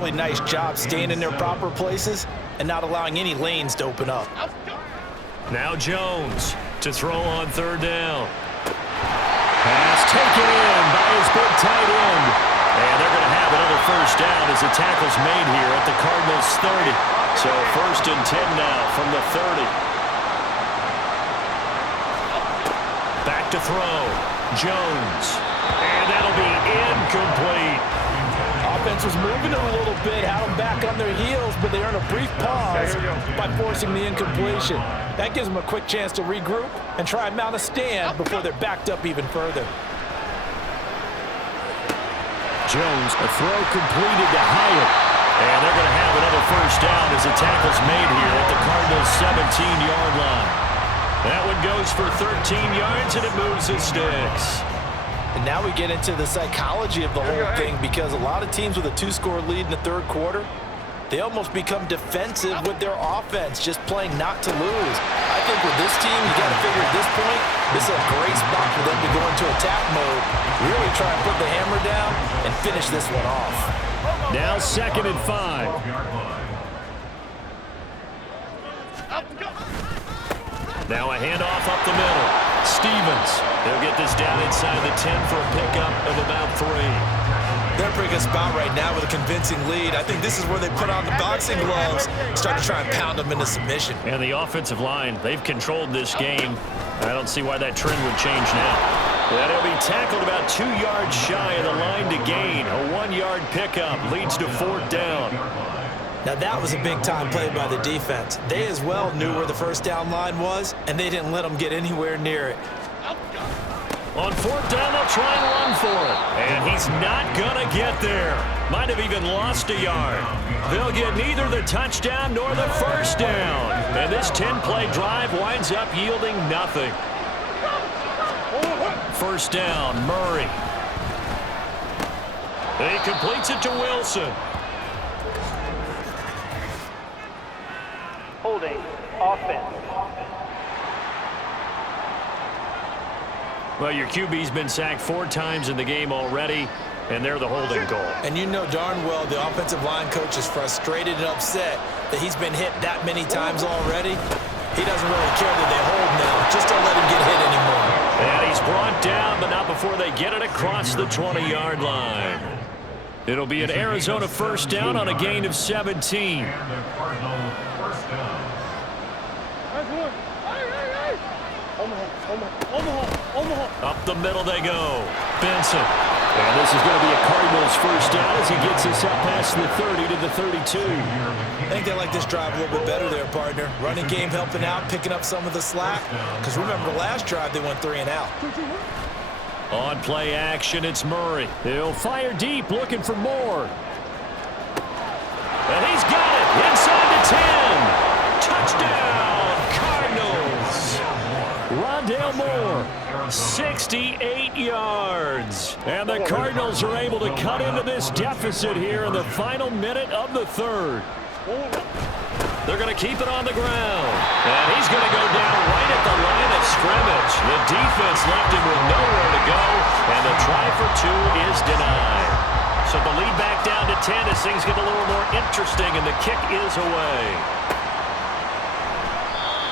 Really nice job staying in their proper places and not allowing any lanes to open up. Now Jones to throw on third down. Pass taken in by his big tight end. And they're going to have another first down as the tackle's made here at the Cardinals' 30. So 1st and 10 now from the 30. Back to throw. Jones. And that'll be incomplete. Offense was moving them a little bit, had them back on their heels, but they earned a brief pause by forcing the incompletion. That gives them a quick chance to regroup and try and mount a stand before they're backed up even further. Jones, a throw completed to Hyatt. And they're going to have another first down as the tackle's made here at the Cardinals' 17-yard line. That one goes for 13 yards, and it moves the sticks. And now we get into the psychology of the whole thing, because a lot of teams with a 2-score lead in the third quarter, they almost become defensive with their offense, just playing not to lose. I think with this team, you got to figure at this point, this is a great spot for them to go into attack mode, really try and put the hammer down and finish this one off. Now 2nd and 5. Now a handoff up the middle. Stevens. He'll get this down inside the 10 for a pickup of about 3. They're a pretty good spot right now with a convincing lead. I think this is where they put on the boxing gloves, start to try and pound them into submission. And the offensive line, they've controlled this game. I don't see why that trend would change now. And he'll be tackled about 2 yards shy of the line to gain. A 1-yard pickup leads to 4th down. Now that was a big-time play by the defense. They as well knew where the first down line was, and they didn't let them get anywhere near it. On 4th down, they'll try and run for it. And he's not going to get there. Might have even lost a yard. They'll get neither the touchdown nor the first down. And this 10-play drive winds up yielding nothing. First down, Murray. He completes it to Wilson. Holding offense. Well, your QB's been sacked 4 times in the game already, and they're the holding goal. And you know darn well the offensive line coach is frustrated and upset that he's been hit that many times already. He doesn't really care that they hold now. Just don't let him get hit anymore. And he's brought down, but not before they get it across the 20-yard line. It'll be an Arizona first down on a gain of 17. Up the middle they go. Benson. And this is going to be a Cardinals first down as he gets us up past the 30 to the 32. I think they like this drive a little bit better there, partner. Running game helping out, picking up some of the slack. Because remember, the last drive they went 3 and out. On play action, it's Murray. He'll fire deep, looking for more. And he's got it inside the 10. Touchdown, Cardinals. Rondale Moore, 68 yards. And the Cardinals are able to cut into this deficit here in the final minute of the third. They're going to keep it on the ground. And he's going to go down right at the line of scrimmage. The defense left him with nowhere to go, and the try for 2 is denied. So the lead back down to 10 as things get a little more interesting, and the kick is away.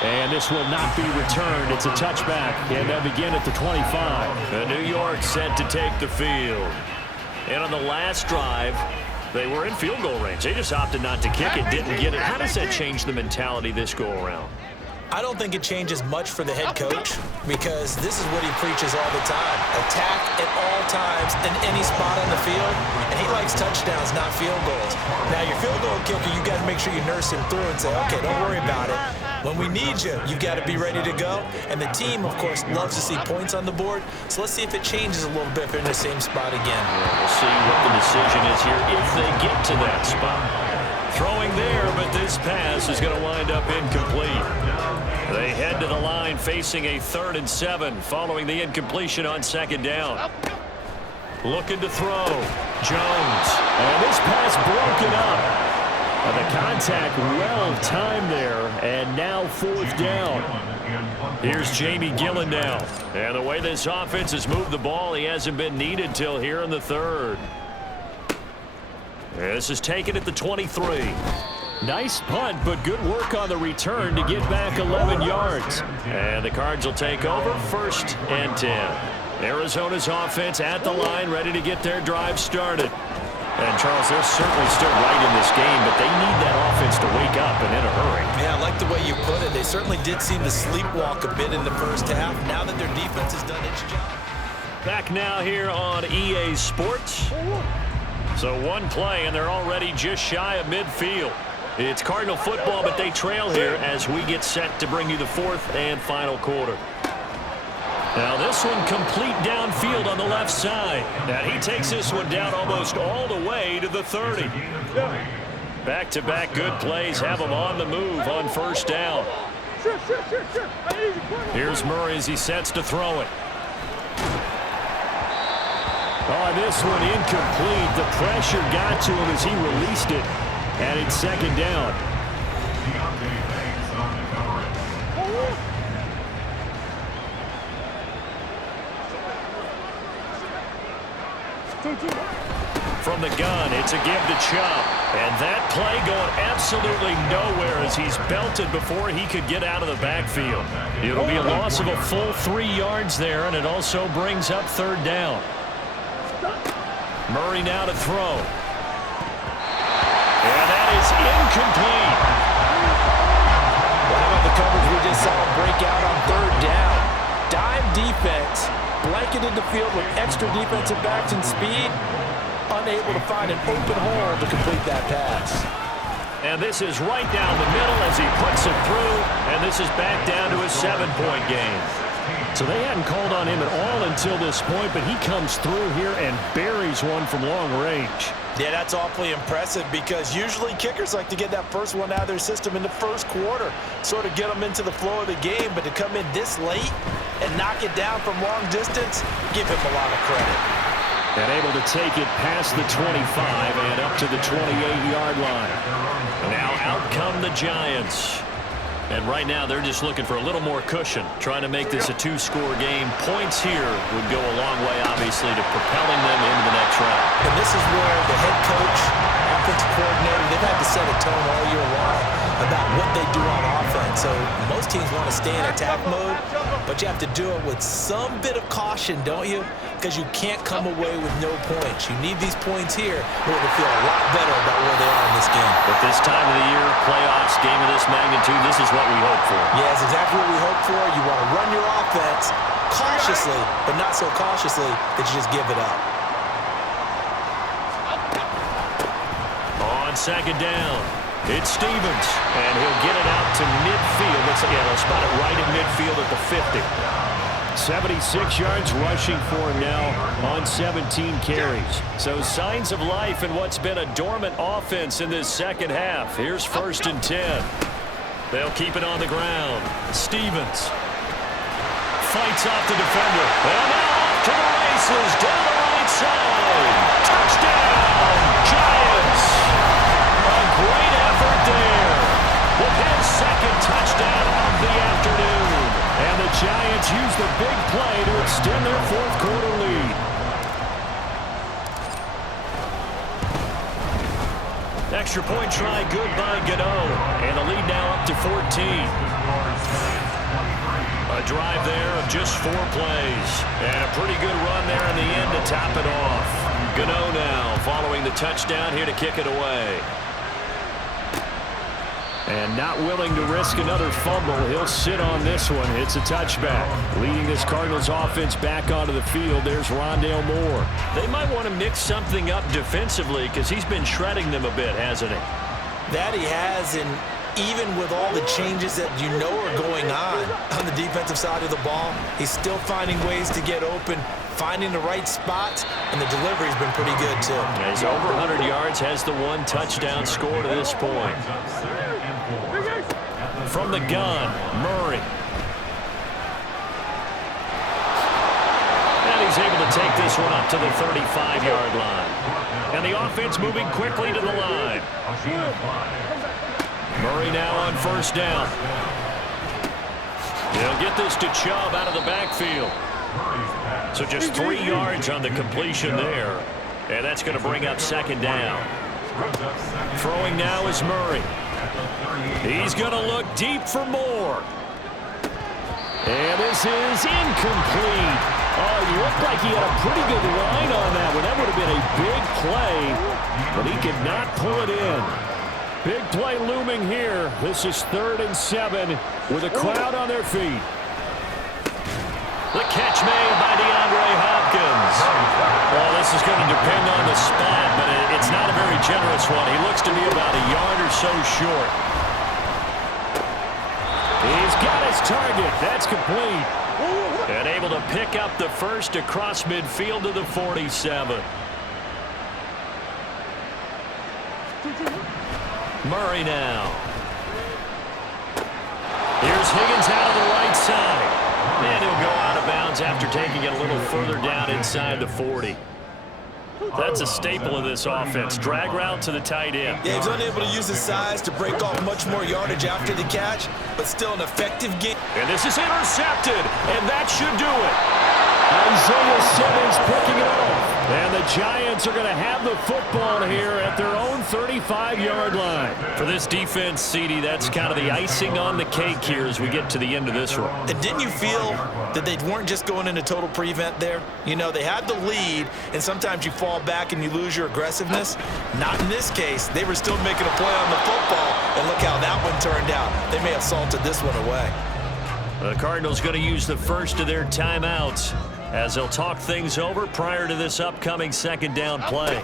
And this will not be returned. It's a touchback, and they'll begin at the 25. And New York set to take the field. And on the last drive, they were in field goal range. They just opted not to kick it, didn't get it. How does that change the mentality this go-around? I don't think it changes much for the head coach, because this is what he preaches all the time. Attack at all times in any spot on the field, and he likes touchdowns, not field goals. Now, your field goal kicker, you got to make sure you nurse him through and say, okay, don't worry about it. When we need you, you've got to be ready to go. And the team, of course, loves to see points on the board. So let's see if it changes a little bit if they're in the same spot again. Yeah, we'll see what the decision is here if they get to that spot. Throwing there, but this pass is going to wind up incomplete. They head to the line facing a 3rd and 7 following the incompletion on 2nd down. Looking to throw. Jones. And this pass broken up. The contact well-timed there, and now 4th down. Here's Jamie Gillen now. And the way this offense has moved the ball, he hasn't been needed till here in the 3rd. This is taken at the 23. Nice punt, but good work on the return to get back 11 yards. And the Cards will take over 1st and 10. Arizona's offense at the line, ready to get their drive started. And, Charles, they're certainly still right in this game, but they need that offense to wake up and in a hurry. Yeah, I like the way you put it. They certainly did seem to sleepwalk a bit in the first half. Now that their defense has done its job. Back now here on EA Sports. So one play, and they're already just shy of midfield. It's Cardinal football, but they trail here as we get set to bring you the 4th and final quarter. Now this one complete downfield on the left side. And he takes this one down almost all the way to the 30. Back-to-back good plays have him on the move on 1st down. Here's Murray as he sets to throw it. Oh, this one incomplete. The pressure got to him as he released it. And it's 2nd down. From the gun, it's a give to Chubb. And that play going absolutely nowhere as he's belted before he could get out of the backfield. It'll be a loss of a full 3 yards there, and it also brings up 3rd down. Murray now to throw. And that is incomplete. Well, how about the coverage we just saw break out on 3rd down? Dime defense, blanketed the field with extra defensive backs and speed, unable to find an open hole to complete that pass. And this is right down the middle as he puts it through, and this is back down to a 7-point game. So they hadn't called on him at all until this point, but he comes through here and buries one from long range. Yeah, that's awfully impressive because usually kickers like to get that first one out of their system in the first quarter, sort of get them into the flow of the game, but to come in this late and knock it down from long distance, give him a lot of credit. And able to take it past the 25 and up to the 28-yard line. Now out come the Giants. And right now they're just looking for a little more cushion, trying to make this a 2-score game. Points here would go a long way, obviously, to propelling them into the next round. And this is where the head coach, offensive coordinator, they've had to set a tone all year long about what they do on offense. So most teams want to stay in attack mode, but you have to do it with some bit of caution, don't you? Because you can't come away with no points. You need these points here in order to feel a lot better about where they are in this game. But this time of the year, playoffs, game of this magnitude, this is what we hope for. Yeah, it's exactly what we hope for. You want to run your offense cautiously, but not so cautiously that you just give it up. On 2nd down, it's Stevens, and he'll get it out to midfield. They'll spot it right in midfield at the 50. 76 yards rushing for him now on 17 carries. So signs of life in what's been a dormant offense in this second half. Here's 1st and 10. They'll keep it on the ground. Stevens fights off the defender. And now off to the races down the right side. Touchdown, Giants. A great effort there with his 2nd touchdown of the afternoon. And the Giants use the big play to extend their 4th quarter lead. Extra point try good by Gano. And the lead now up to 14. A drive there of just 4 plays. And a pretty good run there in the end to top it off. Gano now following the touchdown here to kick it away. And not willing to risk another fumble. He'll sit on this one. It's a touchback. Leading this Cardinals offense back onto the field, there's Rondale Moore. They might want to mix something up defensively because he's been shredding them a bit, hasn't he? That he has, and even with all the changes that you know are going on the defensive side of the ball, he's still finding ways to get open, finding the right spots, and the delivery's been pretty good too. He's over 100 yards, has the 1 touchdown score to this point. From the gun, Murray. And he's able to take this one up to the 35-yard line. And the offense moving quickly to the line. Murray now on 1st down. They'll get this to Chubb out of the backfield. So just 3 yards on the completion there. And that's going to bring up 2nd down. Throwing now is Murray. He's going to look deep for more. And this is incomplete. Oh, he looked like he had a pretty good line on that one. That would have been a big play, but he could not pull it in. Big play looming here. This is 3rd and 7 with a crowd on their feet. The catch made by DeAndre Hopkins. Well, this is going to depend on the spot, but it's not a very generous one. He looks to be about a yard or so short. He's got his target. That's complete. And able to pick up the first across midfield to the 47. Murray now. Here's Higgins out of the right side. And he'll go out of bounds after taking it a little further down inside the 40. That's a staple of this offense. Drag route to the tight end. Yeah, he's unable to use his size to break off much more yardage after the catch, but still an effective game. And this is intercepted, and that should do it. Isaiah Simmons picking it off. And the Giants are going to have the football here at their own 35-yard line. For this defense, CD, that's kind of the icing on the cake here as we get to the end of this one. And didn't you feel that they weren't just going into total prevent there? You know, they had the lead, and sometimes you fall back and you lose your aggressiveness. Not in this case. They were still making a play on the football, and look how that one turned out. They may have salted this one away. The Cardinals going to use the first of their timeouts as they'll talk things over prior to this upcoming 2nd down play.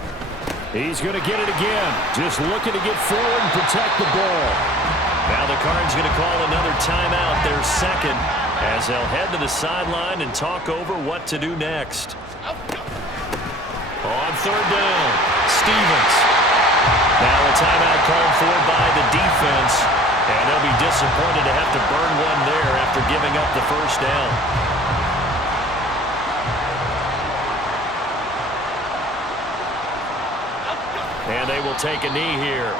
He's going to get it again. Just looking to get forward and protect the ball. Now the Cardinals going to call another timeout, their 2nd, as they'll head to the sideline and talk over what to do next. On 3rd down, Stevens. Now a timeout called for by the defense, and they'll be disappointed to have to burn one there after giving up the 1st down. And they will take a knee here.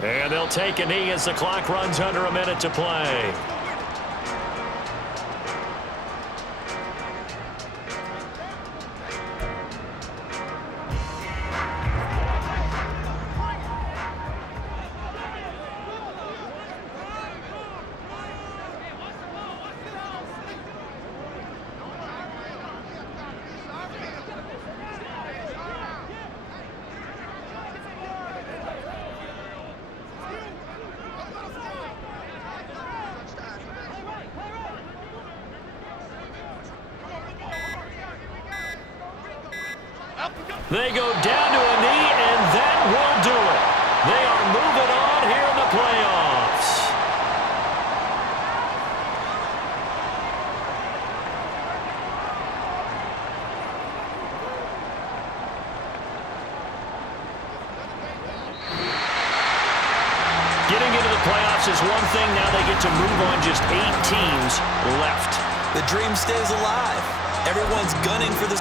And they'll take a knee as the clock runs under a minute to play. They go down to a knee, and that will do it. They are moving on here in the playoffs. Getting into the playoffs is one thing. Now they get to move on. Just 8 teams left. The dream stays alive. Everyone's gunning for the...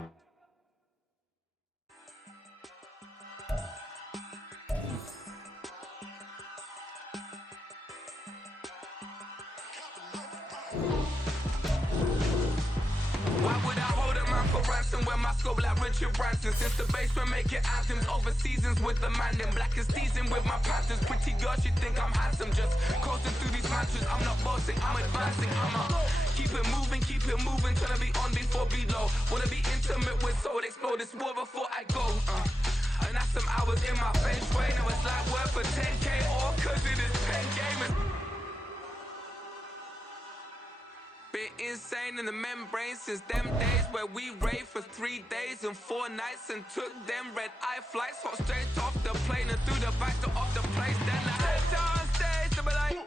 Since the basement making anthems over seasons with the man in black is seasoned with my patterns. Pretty girls, you think I'm handsome. Just coasting through these mantras. I'm not bossing, I'm advancing. Keep it moving, trying to be on before below. Wanna be intimate with soul, explode this war before I go. And that's some hours in my feng shui. Now it's like work for 10K all cause it is pen gaming. Been insane in the membrane since them days where we raved for 3 days and 4 nights and took them red-eye flights, hot straight off the plane and through the back door of the place. Then I head on stage to be like,